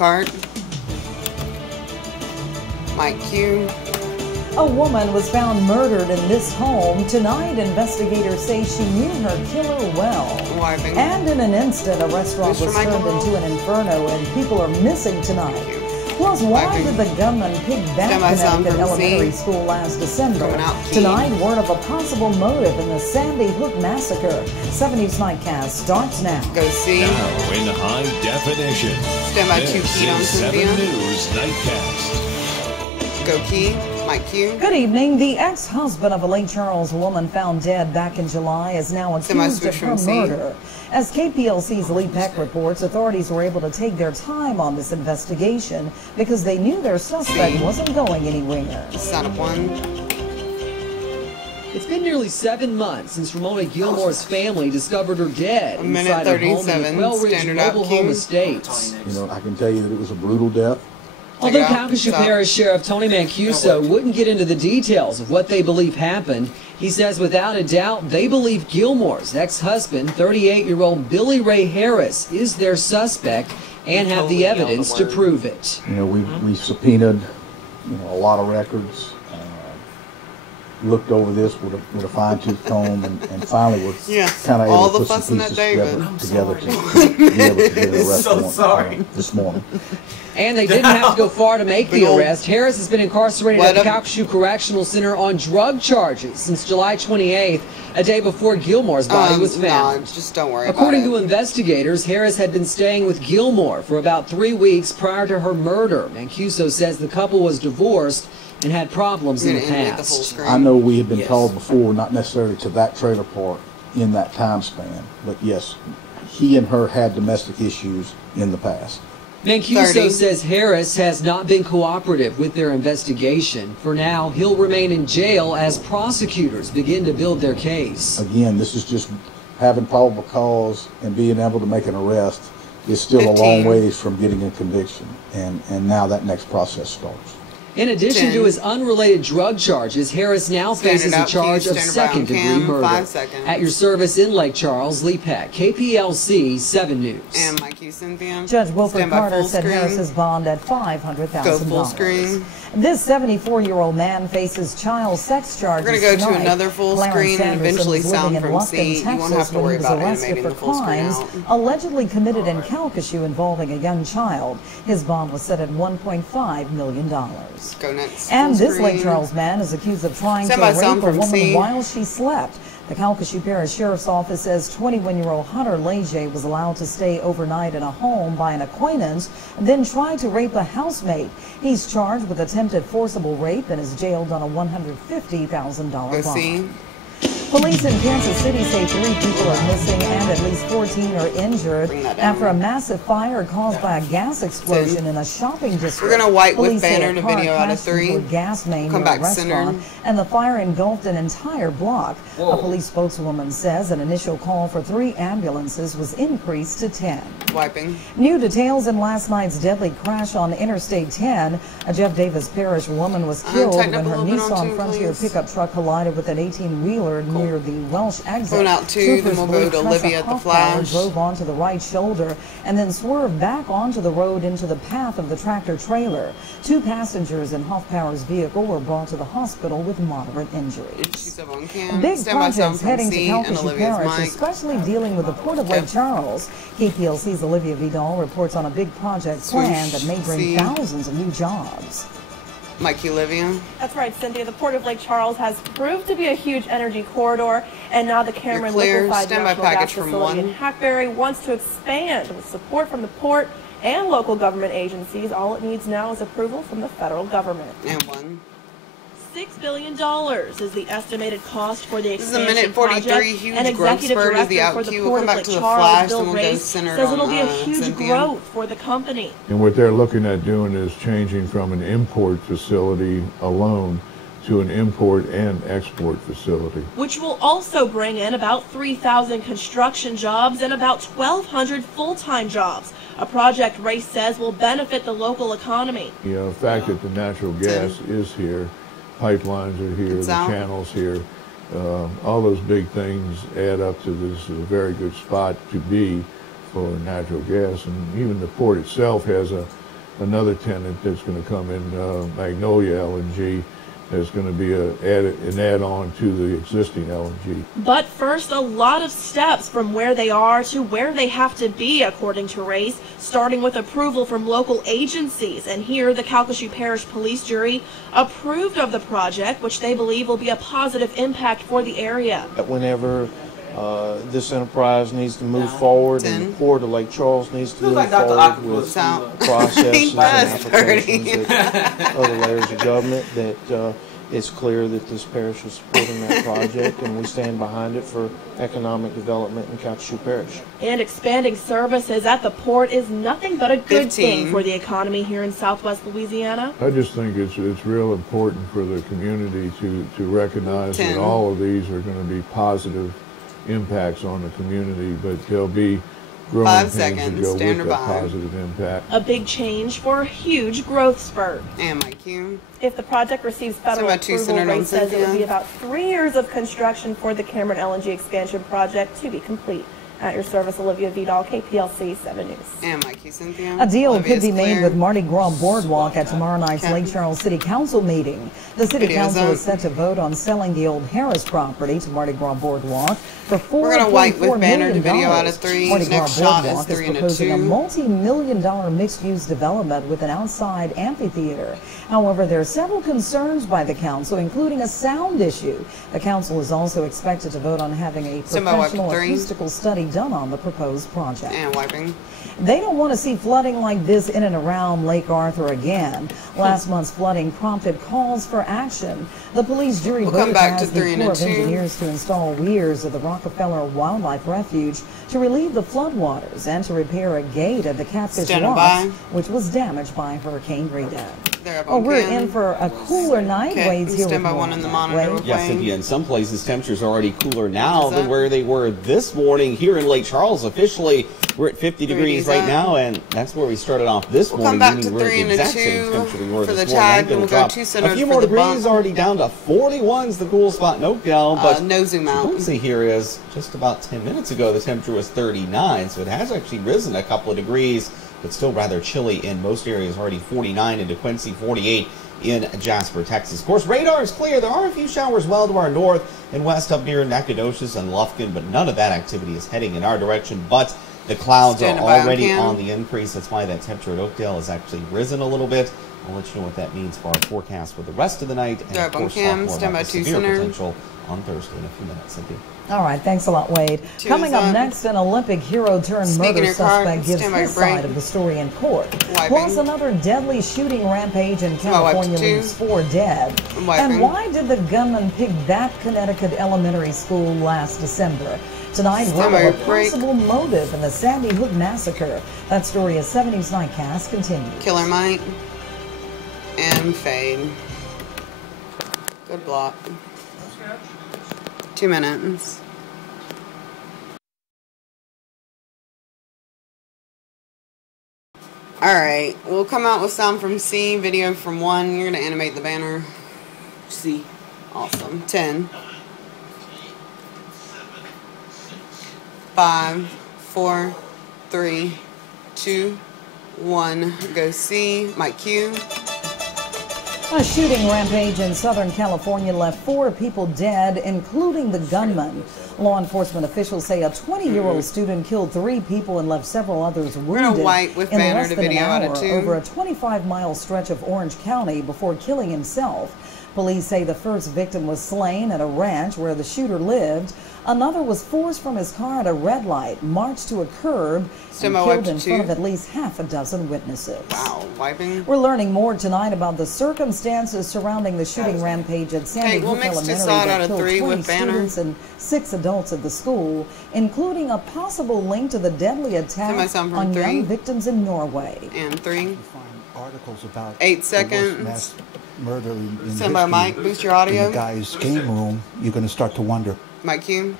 cart. Mike Q. A woman was found murdered in this home. Tonight, investigators say she knew her killer well. Wiping. And in an instant, a restaurant was turned into an inferno and people are missing tonight. Plus, why did the gunman pick that Connecticut elementary school last December? Tonight, word of a possible motive in the Sandy Hook massacre. 7 News Nightcast starts now. Go see. Now in high definition. Stand by 2 This key on is 7 Cynthia. News Nightcast. Go key. Mike Q. Good evening. The ex-husband of a Lake Charles woman found dead back in July is now accused of her murder. As KPLC's Lee Peck reports, authorities were able to take their time on this investigation because they knew their suspect wasn't going anywhere. Son of one. It's been nearly 7 months since Ramona Gilmore's family discovered her dead inside her home in the Quail Ridge Mobile Home Estates. You know, I can tell you that it was a brutal death. Although Calcasieu Parish Sheriff Tony Mancuso wouldn't get into the details of what they believe happened, he says without a doubt they believe Gilmore's ex-husband, 38-year-old Billy Ray Harris, is their suspect and have the evidence to prove it. You know, we subpoenaed, a lot of records, looked over this with a fine-tooth comb, and finally we're kind of able to put some pieces together to be able to get an arrest warrant this morning. And they didn't have to go far to make the arrest. Harris has been incarcerated at the Calcasieu Correctional Center on drug charges since July 28th, a day before Gilmore's body was found. Just don't worry According about to investigators, Harris had been staying with Gilmore for about 3 weeks prior to her murder. Mancuso says the couple was divorced and had problems in the past. I know we had been called before, not necessarily to that trailer park in that time span, but yes, he and her had domestic issues in the past. Mancuso says Harris has not been cooperative with their investigation. For now, he'll remain in jail as prosecutors begin to build their case. Again, this is just having probable cause and being able to make an arrest is still a long ways from getting a conviction, and now that next process starts. In addition to his unrelated drug charges, Harris now faces a charge of second-degree murder. At your service in Lake Charles, Lee Peck, KPLC 7 News. And Mike Q. Cynthia. Judge Wilford Carter set Harris's bond at $500,000. Go full screen. This 74-year-old man faces child sex charges. We're going to go tonight. to another full screen and eventually sound from C. You won't have to worry about animating the full screen out. Allegedly committed in Calcasieu involving a young child. His bond was set at $1.5 million. Go next. And this Lake Charles man is accused of trying to rape a woman while she slept. The Calcasieu Parish Sheriff's Office says 21-year-old Hunter Leger was allowed to stay overnight in a home by an acquaintance and then tried to rape a housemate. He's charged with attempted forcible rape and is jailed on a $150,000 bond. Police in Kansas City say 3 people are missing and at least 14 are injured after a massive fire caused by a gas explosion in a shopping district. We're going to white with Police say banner to video out of 3. A gas main Come near a back restaurant, and the fire engulfed an entire block. A police spokeswoman says an initial call for 3 ambulances was increased to 10. Wiping. New details in last night's deadly crash on Interstate 10. A Jeff Davis Parish woman was killed when her Nissan Frontier pickup truck collided with an 18-wheeler near the Welsh exit. Going out to, then we'll go to Olivia at the Flash. Drove onto the right shoulder and then swerved back onto the road into the path of the tractor trailer. 2 passengers in Hoffpower's vehicle were brought to the hospital with moderate injuries. Big projects heading to Calcasieu Parish, especially dealing with the Port of Lake Charles. KPLC's Olivia Vidal reports on a big project plan that may bring thousands of new jobs. Mike Olivia. That's right, Cynthia. The Port of Lake Charles has proved to be a huge energy corridor, and now the Cameron Liquefied Natural Gas Facility in Hackberry wants to expand with support from the port and local government agencies. All it needs now is approval from the federal government. And one. $6 billion is the estimated cost for the expansion project. This is a minute 43, huge growth spurt is the out cue. We'll come back to the Flash, then we'll go centered on says it'll be a huge growth for the company. And what they're looking at doing is changing from an import facility alone to an import and export facility, which will also bring in about 3,000 construction jobs and about 1,200 full-time jobs. A project Ray says will benefit the local economy. You know, the fact that the natural gas is here, pipelines are here, the channels here, all those big things add up to this is a very good spot to be for natural gas. And even the port itself has a another tenant that's going to come in, Magnolia LNG. There's going to be an add-on to the existing LNG. But first, a lot of steps from where they are to where they have to be, according to Race, starting with approval from local agencies. And here, the Calcasieu Parish Police Jury approved of the project, which they believe will be a positive impact for the area. Whenever this enterprise needs to move forward and the Port of Lake Charles needs to move forward with processes and applications that other layers of government, that it's clear that this parish is supporting that project, and we stand behind it for economic development in Calcasieu Parish. And expanding services at the port is nothing but a good thing for the economy here in Southwest Louisiana. I just think it's real important for the community to recognize that all of these are going to be positive impacts on the community, but there'll be growing 5 pains that go with that positive impact. A big change for a huge growth spurt. And my cue. If the project receives federal approval, Ray says it would be about 3 years of construction for the Cameron LNG expansion project to be complete. At your service, Olivia Vidal, KPLC-7 News. And my cue, Cynthia. A deal could be made with Mardi Gras Boardwalk at tomorrow night's Lake Charles City Council meeting. The City Council is set to vote on selling the old Harris property to Mardi Gras Boardwalk for $4.4 million. Mardi Gras Boardwalk is proposing a multi-million-dollar mixed-use development with an outside amphitheater. However, there are several concerns by the council, including a sound issue. The council is also expected to vote on having a professional acoustical study done on the proposed project. And wiping. They don't want to see flooding like this in and around Lake Arthur again. Last month's flooding prompted calls for action. The police jury voted to ask the Corps of Engineers to install weirs at the Rockefeller Wildlife Refuge to relieve the floodwaters and to repair a gate at the Catfish Rocks, which was damaged by Hurricane Rita. We're in for a cooler night. Wade's here with more. Yes, Cynthia, in some places temperatures are already cooler now than where they were this morning. Here in Lake Charles, officially, we're at 50 degrees right now, and that's where we started off this morning. Meaning we're at the exact same temperature we were this morning. Going to drop a few more degrees, already down to 41's the cool spot in Oakdale. But no zoom out. What we see here is just about 10 minutes ago, the temperature was 39, so it has actually risen a couple of degrees, but still rather chilly in most areas. Already 49 in DeQuincy, 48 in Jasper, Texas. Of course, radar is clear. There are a few showers well to our north and west up near Nacogdoches and Lufkin, but none of that activity is heading in our direction. But the clouds are already on the increase. That's why that temperature at Oakdale has actually risen a little bit. I'll let you know what that means for our forecast for the rest of the night. And of course, talk more about the severe potential on Thursday in a few minutes. Cynthia. All right, thanks a lot, Wade. Coming up next, an Olympic hero-turned-murder suspect gives his side of the story in court. Plus, another deadly shooting rampage in California leaves 4 dead. And why did the gunman pick that Connecticut elementary school last December? Tonight, we'll have a possible motive in the Sandy Hook massacre. That story is 7 News Nightcast continues. Killer Mike and Fade. Good block. 2 minutes. Alright, we'll come out with sound from C, video from 1. You're going to animate the banner. C. Awesome. 10. 5, 4, 3, 2, 1. Go C. Mike Q. A shooting rampage in Southern California left 4 people dead, including the gunman. Law enforcement officials say a 20-year-old student killed 3 people and left several others wounded in less than an hour over a 25-mile stretch of Orange County before killing himself. Police say the first victim was slain at a ranch where the shooter lived. Another was forced from his car at a red light, marched to a curb, and killed in front of at least half a dozen witnesses. Wow, wiping. We're learning more tonight about the circumstances surrounding the shooting rampage at Sandy Hook Elementary that killed 20 students and 6 adults at the school, including a possible link to the deadly attack on young victims in Norway. And 3. Articles about 8 seconds. Mass murder in Stand by, Mike. Boost your audio. In the guy's game room, you're going to start to wonder. Mike Q.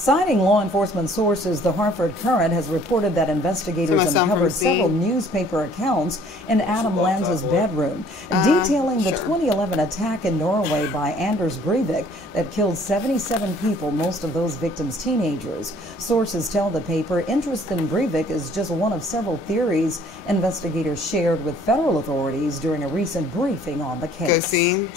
Citing law enforcement sources, the Hartford Courant has reported that investigators uncovered several newspaper accounts in Adam Lanza's bedroom, detailing the 2011 attack in Norway by Anders Breivik that killed 77 people, most of those victims teenagers. Sources tell the paper interest in Breivik is just one of several theories investigators shared with federal authorities during a recent briefing on the case. Go see.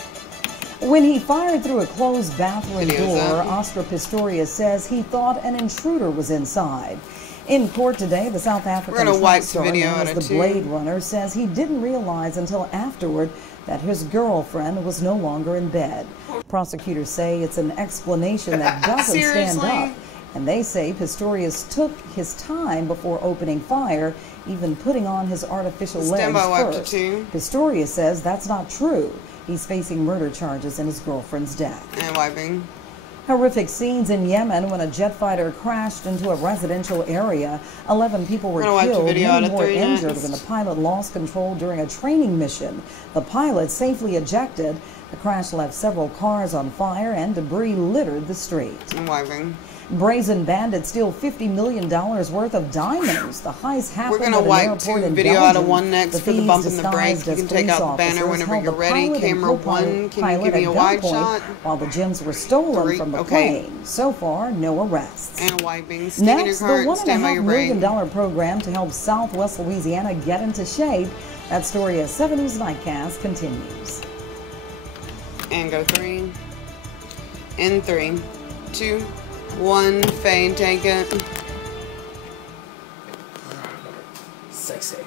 When he fired through a closed bathroom door, Oscar Pistorius says he thought an intruder was inside. In court today, the South African track star known as the Blade Runner says he didn't realize until afterward that his girlfriend was no longer in bed. Prosecutors say it's an explanation that doesn't stand up, and they say Pistorius took his time before opening fire, even putting on his artificial legs first. Pistorius says that's not true. He's facing murder charges in his girlfriend's death. And wiping. Horrific scenes in Yemen when a jet fighter crashed into a residential area. 11 people were killed, many more injured when the pilot lost control during a training mission. The pilot safely ejected. The crash left several cars on fire and debris littered the street. And wiping. Brazen bandits steal $50 million worth of diamonds. The heist happened. We're going to wipe video out of one next for the bump and the break. You can take out the banner whenever you're ready. Camera 1, can you give me a wide shot? While the gems were stolen from the plane. So far, no arrests. And wiping. Next, the $1.5 million program to help Southwest Louisiana get into shape. That story as 7 News Nightcast continues. And go 3. In 3, 2, 1, fade, take it. Sexy.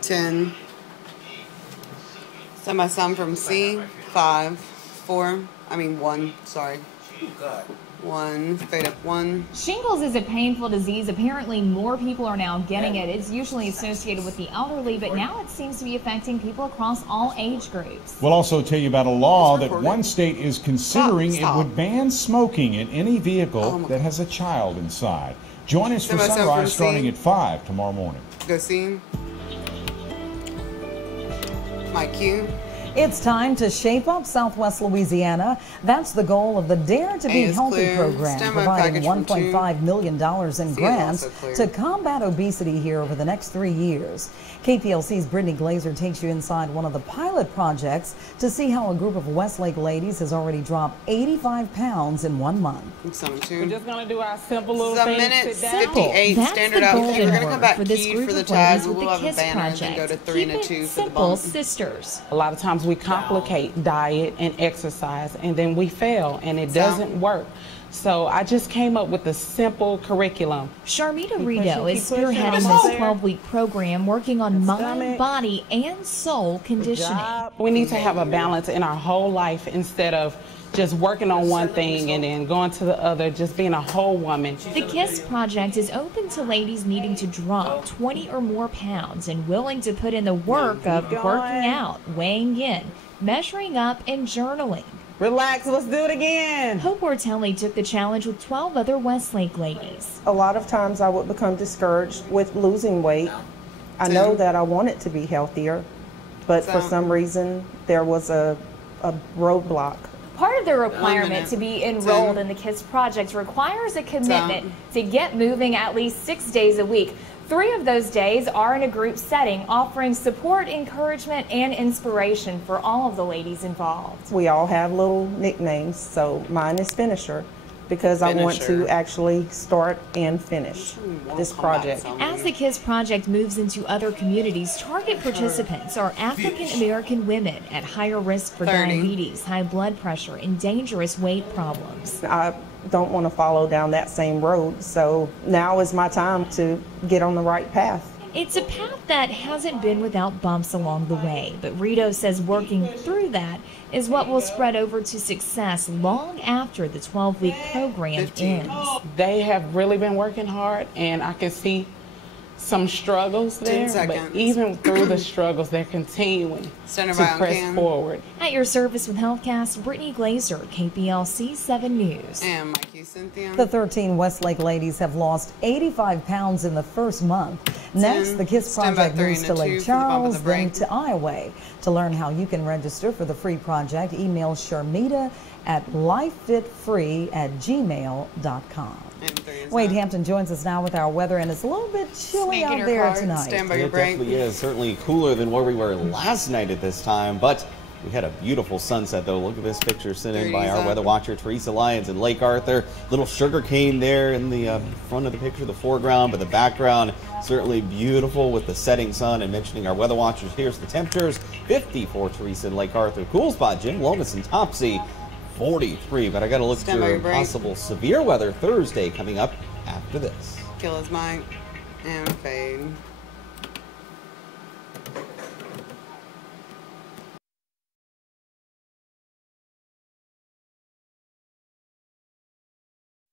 Ten. Send my son from C. 5, 4. 1. Sorry. Oh, God. 1, fade up 1. Shingles is a painful disease. Apparently more people are now getting it. It's usually associated with the elderly, but now it seems to be affecting people across all age groups. We'll also tell you about a law that one state is considering. It would ban smoking in any vehicle that has a child inside. Join us for Sunrise starting at 5 tomorrow morning. Go see. My cue. It's time to shape up Southwest Louisiana. That's the goal of the Dare to Be Healthy program, providing $1.5 million in grants to combat obesity here over the next 3 years. KPLC's Brittany Glazer takes you inside one of the pilot projects to see how a group of Westlake ladies has already dropped 85 pounds in 1 month. We're just going to do our simple little thing. Minute 58 standard out. We're going to come back key for the tag. We'll have a banner and then go to 3 and a 2 for the bump. Sisters. A lot of times we complicate diet and exercise and then we fail and it doesn't work. So I just came up with a simple curriculum. Sharmita Rito is spearheading this 12-week program working on mind, body, and soul conditioning. We need to have a balance in our whole life instead of just working on one thing and then going to the other, just being a whole woman. The KISS Project is open to ladies needing to drop 20 or more pounds and willing to put in the work of working out, weighing in, measuring up, and journaling. Relax, let's do it again. Hope Ortelli took the challenge with 12 other Westlake ladies. A lot of times I would become discouraged with losing weight. I know that I wanted to be healthier, but for some reason there was a roadblock. Part of the requirement to be enrolled in the KISS Project requires a commitment to get moving at least 6 days a week. 3 of those days are in a group setting, offering support, encouragement, and inspiration for all of the ladies involved. We all have little nicknames, so mine is Finisher, because I want to actually start and finish this project. As the KISS Project moves into other communities, target participants are African American women at higher risk for diabetes, high blood pressure, and dangerous weight problems. I don't want to follow down that same road, so now is my time to get on the right path. It's a path that hasn't been without bumps along the way, but Rito says working through that is what will spread over to success long after the 12-week program ends. They have really been working hard, and I can see some struggles there, 10 seconds. but even through the struggles, they're continuing to press forward. At your service with HealthCast, Brittany Glazer, KPLC-7 News. And Mikey Cynthia. The 13 Westlake ladies have lost 85 pounds in the first month. Next, the KISS project moves to Lake Charles, then to Iowa. To learn how you can register for the free project, email Sharmita at lifefitfree@gmail.com. Wade Hampton joins us now with our weather, and it's a little bit chilly out there tonight. Stand by your break. It definitely is. Certainly cooler than where we were last night at this time, but we had a beautiful sunset, though. Look at this picture sent in by our weather watcher, Teresa Lyons, in Lake Arthur. Little sugar cane there in the front of the picture, the foreground, but the background certainly beautiful with the setting sun. And mentioning our weather watchers, here's the temperatures. 50 for Teresa in Lake Arthur. Cool spot, Jim Lomas in Topsy. 43, but I got to look through possible severe weather Thursday coming up after this. Kill his mic and fade.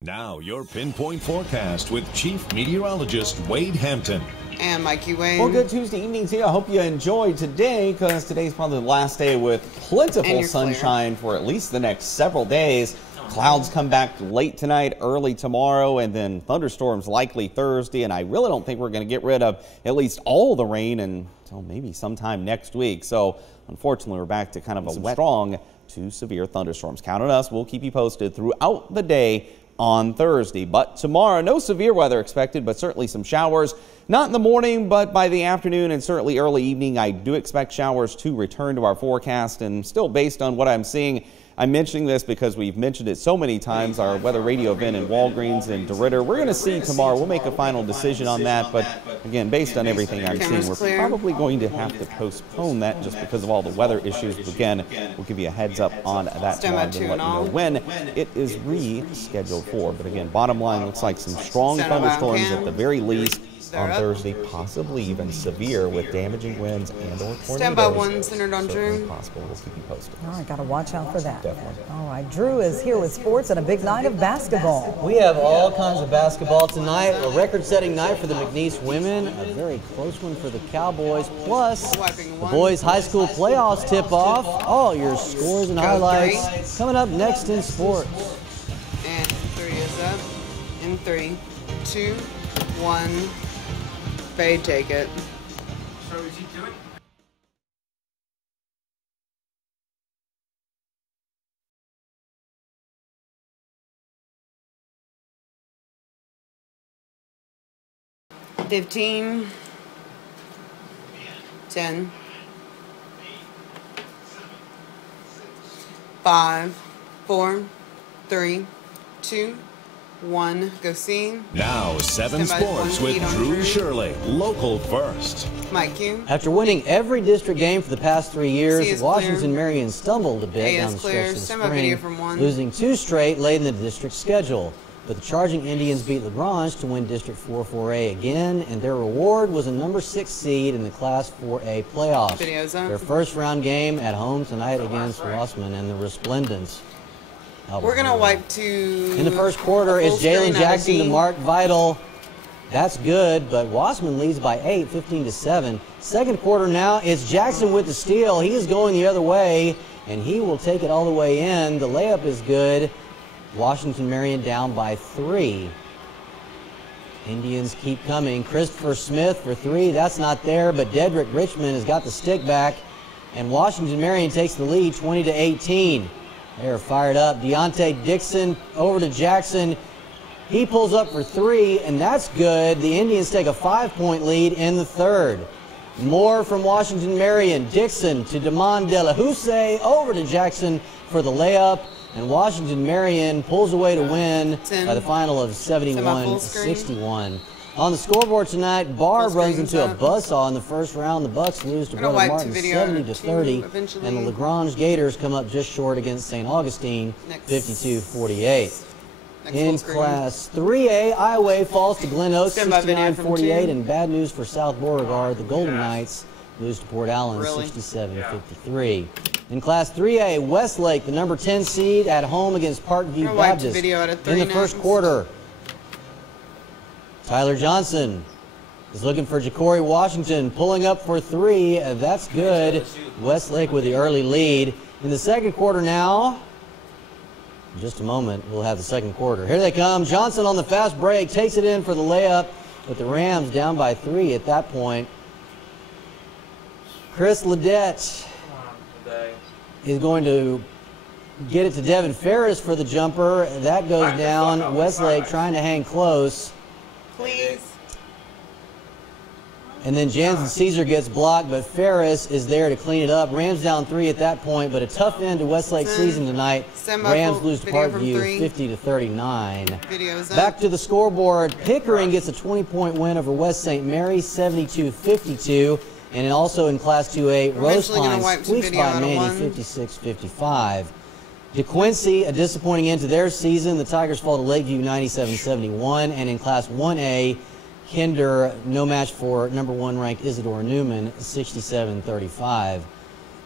Now your pinpoint forecast with Chief Meteorologist Wade Hampton. And Mikey Wade. Well, good Tuesday evening to you. I hope you enjoyed today, because today's probably the last day with plentiful sunshine for at least the next several days. Clouds come back late tonight, early tomorrow, and then thunderstorms likely Thursday. And I really don't think we're going to get rid of at least all the rain until maybe sometime next week. So unfortunately, we're back to kind of a wet, strong to severe thunderstorms. Count on us. We'll keep you posted throughout the day on Thursday. But tomorrow, no severe weather expected, but certainly some showers. Not in the morning, but by the afternoon and certainly early evening, I do expect showers to return to our forecast. And still, based on what I'm seeing, I'm mentioning this because we've mentioned it so many times, our weather radio event in Walgreens and DeRitter. We're going to see tomorrow. We'll make a final decision on that. But again, based on everything I'm seeing, we're probably going to have to postpone that just because of all the weather issues. But again, we'll give you a heads up on that tomorrow and let you know when it is rescheduled for. But again, bottom line, looks like some strong thunderstorms at the very least on Thursday, possibly even severe with damaging winds and or tornadoes. Stand by one, centered on Drew. Possible. We'll keep you posted. All right, got to watch out for that. Definitely. All right, Drew is here with sports and a big night of basketball. We have all kinds of basketball tonight. A record-setting night for the McNeese women. A very close one for the Cowboys. Plus, the boys' high school playoffs tip-off. All your scores and highlights coming up next in sports. And 3 is up. In 3, 2, 1. Fade, take it. So is he doing? $15, 10, 5, 4, 3, 2, 1. Go see. Now 7 Sports with Drew Shirley, local first. Mike Q. After winning every district game for the past 3 years, Washington Marion stumbled a bit down the stretch in the spring, losing 2 straight late in the district schedule. But the Charging Indians beat Lagrange to win District 4-4A again, and their reward was a number 6 seed in the Class 4A playoffs. Their first round game at home tonight against Rossman and the Resplendents. We're going to wipe to... In the first quarter, it's Jalen Jackson to Mark Vital. That's good, but Wassman leads by 8, 15-7. Second quarter now, it's Jackson with the steal. He is going the other way, and he will take it all the way in. The layup is good. Washington Marion down by 3. Indians keep coming. Christopher Smith for 3. That's not there, but Dedrick Richmond has got the stick back, and Washington Marion takes the lead 20-18. They're fired up. Deontay Dixon over to Jackson. He pulls up for 3, and that's good. The Indians take a 5-point lead in the third. More from Washington Marion. Dixon to Damon De La Houssaye over to Jackson for the layup. And Washington Marion pulls away to win by the final of 71-61. On the scoreboard tonight, Barb runs into a buzzsaw in the first round. The Bucks lose to Brother Martin 70-30, and the Lagrange Gators come up just short against St. Augustine 52-48. In Class 3A, Iowa falls to Glen Oaks 69-48, and bad news for South Beauregard. The Golden Knights lose to Port Allen 67-53. In Class 3A, Westlake, the number 10 seed, at home against Parkview Baptist. In the first quarter, Tyler Johnson is looking for Ja'Cory Washington, pulling up for 3. That's good. Westlake with the early lead. In the second quarter now, in just a moment, we'll have the second quarter. Here they come. Johnson on the fast break, takes it in for the layup, but the Rams down by 3 at that point. Chris Ledette is going to get it to Devin Ferris for the jumper. That goes down. Westlake trying to hang close. Please. And then Jansen Caesar gets blocked, but Ferris is there to clean it up. Rams down 3 at that point, but a tough end to Westlake's season tonight. Rams lose to Parkview 50-39. Back to the scoreboard. Pickering gets a 20-point win over West St. Mary, 72-52. And then also in Class 2A, Rosepine squeaks by Manny, 56-55. DeQuincy, a disappointing end to their season. The Tigers fall to Lakeview, 97-71. And in Class 1A, Kinder, no match for number 1 ranked Isidore Newman, 67-35.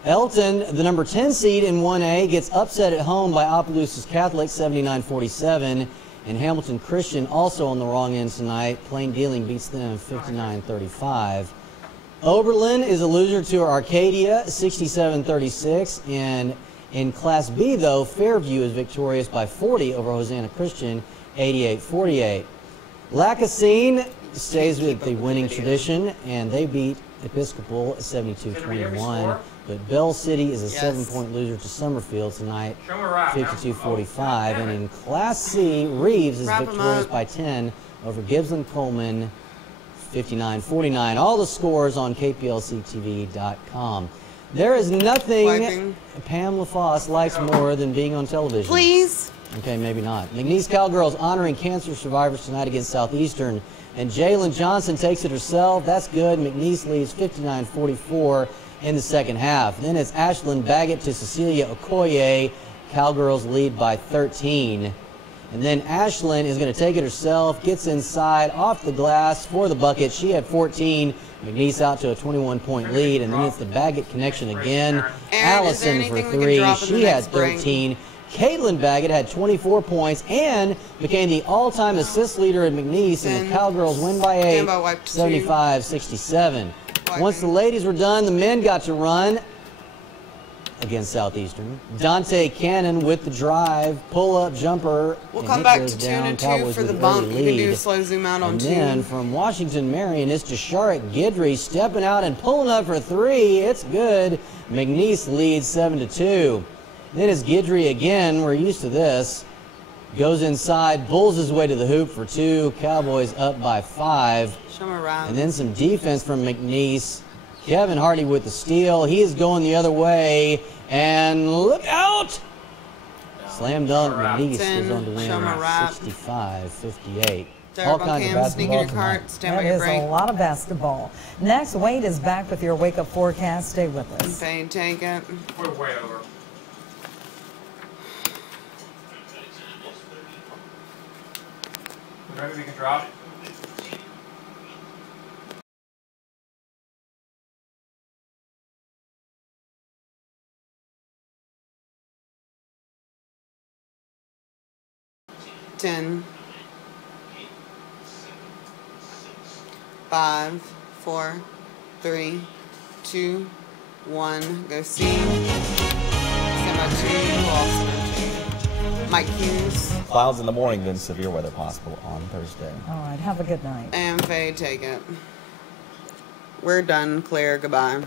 Elton, the number 10 seed in 1A, gets upset at home by Opelousas Catholic, 79-47. And Hamilton Christian, also on the wrong end tonight. Plain Dealing beats them, 59-35. Oberlin is a loser to Arcadia, 67-36. And in Class B, though, Fairview is victorious by 40 over Hosanna Christian, 88-48. Lacassine stays with the winning tradition, and they beat Episcopal 72-21. But Bell City is a 7-point loser to Summerfield tonight, 52-45. And in Class C, Reeves is victorious by 10 over Gibbsland Coleman, 59-49. All the scores on KPLC-TV.com. There is nothing Pam LaFosse likes more than being on television. Please. Okay, maybe not. McNeese Cowgirls honoring cancer survivors tonight against Southeastern. And Jalen Johnson takes it herself. That's good. McNeese leads 59-44 in the second half. Then it's Ashlyn Baggett to Cecilia Okoye. Cowgirls lead by 13. And then Ashlyn is going to take it herself, gets inside, off the glass for the bucket. She had 14. McNeese out to a 21-point lead. And then it's the Baggett connection again. Allison for 3. She had 13. Caitlin Baggett had 24 points and became the all-time assist leader at McNeese, and the Cowgirls win by 8, 75-67. Once the ladies were done, the men got to run against Southeastern. Dante Cannon with the drive, pull-up jumper. We'll come back to 2 and 2 for the bump. You can do a slow zoom out on 2. And then from Washington Marion, it's Jasharik Guidry stepping out and pulling up for 3. It's good. McNeese leads 7-2. Then it's Guidry again. We're used to this. Goes inside, bulls his way to the hoop for 2. Cowboys up by 5. Show 'em around. And then some defense from McNeese. Kevin Hardy with the steal. He is going the other way. And look out! Slam dunk. McNeese is on to win 65-58. All kinds of basketball tonight. That is a lot of basketball. Next, Wade is back with your wake-up forecast. Stay with us. Okay, take it. We're way over. Ready, we can drop. Ten. 5, 4, 3, 2, 1. Go see. Stand by 2. Mike Hughes. Clouds in the morning, then severe weather possible on Thursday. All right, have a good night. And Faye, take it. We're done. Claire, goodbye.